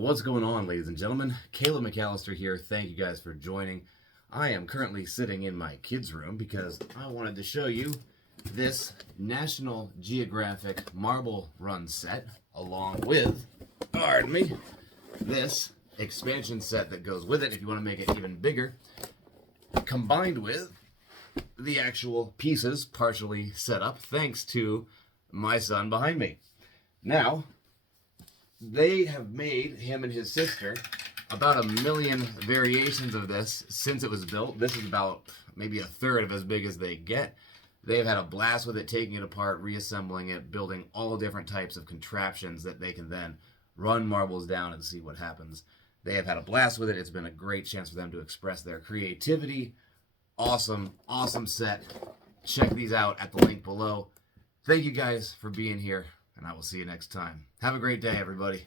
What's going on, ladies and gentlemen? Caleb McAllister here. Thank you guys for joining. I am currently sitting in my kids' room because I wanted to show you this National Geographic Marble Run set, along with, pardon me, this expansion set that goes with it if you want to make it even bigger, combined with the actual pieces partially set up thanks to my son behind me. Now, they have made, him and his sister, about 1 million variations of this since it was built. This is about maybe a third of as big as they get. They've had a blast with it, taking it apart, reassembling it, building all different types of contraptions that they can then run marbles down and see what happens. They have had a blast with it. It's been a great chance for them to express their creativity. Awesome, awesome set. Check these out at the link below. Thank you guys for being here, and I will see you next time. Have a great day, everybody.